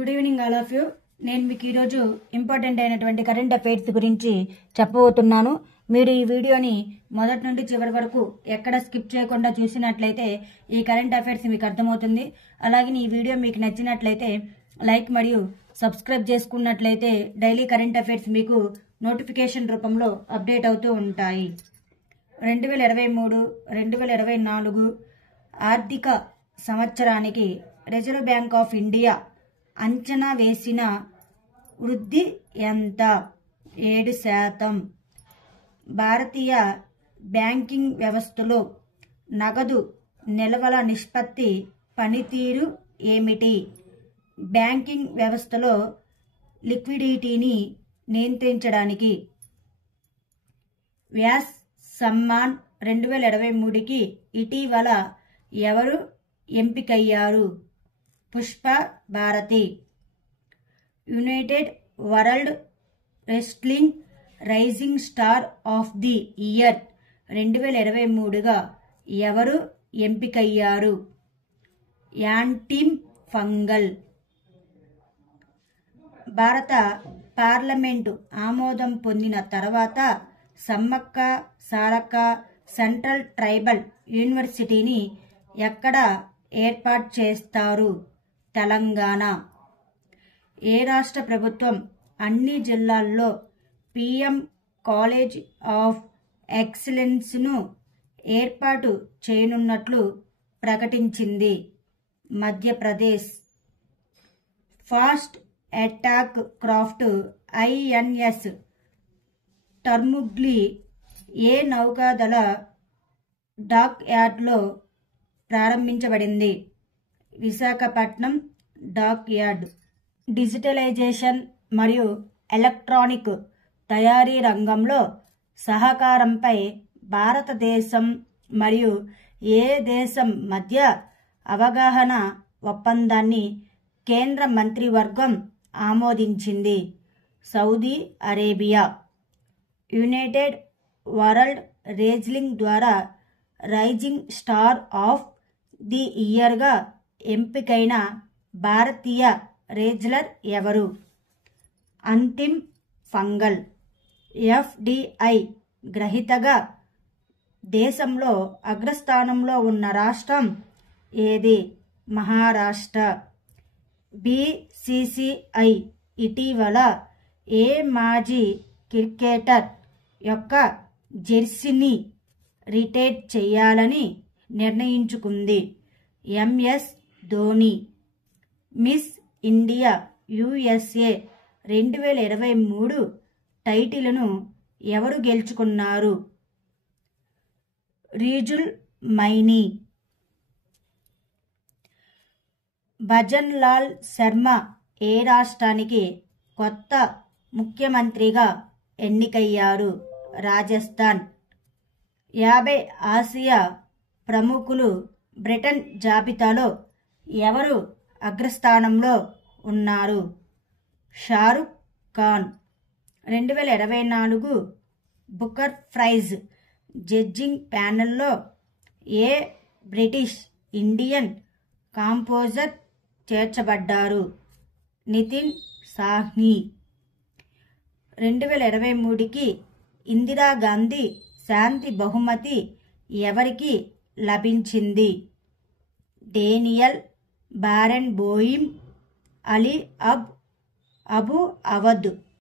Good evening all of you. నేను మీకు ఈరోజు ఇంపార్టెంట్ అయినటువంటి కరెంట్ అఫైర్స్ గురించి చెప్పబోతున్నాను. మీరు ఈ వీడియోని మొదటి నుండి చివరి వరకు ఎక్కడ స్కిప్ చేయకుండా చూసినట్లయితే ఈ కరెంట్ అఫైర్స్ మీకు అర్థమవుతుంది. అలాగే ఈ వీడియో మీకు నచ్చినట్లయితే లైక్ మరియు సబ్స్క్రైబ్ చేసుకున్నట్లయితే డైలీ కరెంట్ అఫైర్స్ మీకు నోటిఫికేషన్ రూపంలో అప్డేట్ అవుతూ ఉంటాయి. 2023-2024 ఆర్థిక సంవత్సరానికి రిజర్వ్ బ్యాంక్ ఆఫ్ ఇండియా అంచనా వేసిన వృద్ధి ఎంత? 7%. భారతీయ బ్యాంకింగ్ వ్యవస్థలో నగదు నిల్వల నిష్పత్తి పనితీరు ఏమిటి? బ్యాంకింగ్ వ్యవస్థలో లిక్విడిటీని నియంత్రించడానికి వ్యాస్ సమ్మాన్ 2023కి ఇటీవల ఎవరు ఎంపికయ్యారు? Pushpa Bharati. United World Wrestling Rising Star of the Year 2023గా ఎవరు ఎంపికయ్యారు? యాంటిమ్ ఫంగల్. భారత పార్లమెంటు ఆమోదం పొందిన తర్వాత సమ్మక్క సారక్క సెంట్రల్ ట్రైబల్ యూనివర్సిటీని ఎక్కడ ఏర్పాటు చేస్తారు? తెలంగాణ. ఏ రాష్ట్ర ప్రభుత్వం అన్ని జిల్లాల్లో పిఎం కాలేజ్ ఆఫ్ ఎక్సలెన్స్ను ఏర్పాటు చేయనున్నట్లు ప్రకటించింది? Madhya Pradesh. Fast attack craft INS Tarmugli ఏ నౌకాదళ డాక్ యార్డ్లో ప్రారంభించబడింది? Visakhapatnam dockyard. డిజిటలైజేషన్ మరియు ఎలక్ట్రానిక్ తయారీ రంగంలో సహకారంపై భారతదేశం మరియు ఏ దేశం మధ్య అవగాహన ఒప్పందాన్ని కేంద్ర మంత్రివర్గం ఆమోదించింది? Saudi Arabia. United world wrestling ద్వారా రైజింగ్ స్టార్ ఆఫ్ ది ఇయర్గా ఎంపికైన భారతీయ రెజ్లర్ ఎవరు? అంతిమ్ ఫంగల్. ఎఫ్డిఐ గ్రహీతగా దేశంలో అగ్రస్థానంలో ఉన్న రాష్ట్రం ఏది? మహారాష్ట్ర. బీసీసీఐ ఇటీవల ఏ మాజీ క్రికెటర్ యొక్క జెర్సీని రిటైర్ చేయాలని నిర్ణయించుకుంది? MS Dhoni. Miss India USA 2023 టైటిల్ను ఎవరు గెలుచుకున్నారు? రిజుల్ మైనీ. భజన్ లాల్ శర్మ ఏ రాష్ట్రానికి కొత్త ముఖ్యమంత్రిగా ఎన్నికయ్యారు? రాజస్థాన్. 50 ఆసియా ప్రముఖులు బ్రిటన్ జాబితాలో ఎవరు అగ్రస్థానంలో ఉన్నారు? Shahrukh Khan. 2024 Booker Prize judging ప్యానెల్లో ఏ బ్రిటిష్ ఇండియన్ కాంపోజర్ చేర్చబడ్డారు? నితిన్ సాహ్ని. 2023కి ఇందిరాగాంధీ శాంతి బహుమతి ఎవరికి లభించింది? Daniel Barenboim, Ali Abu Awhad.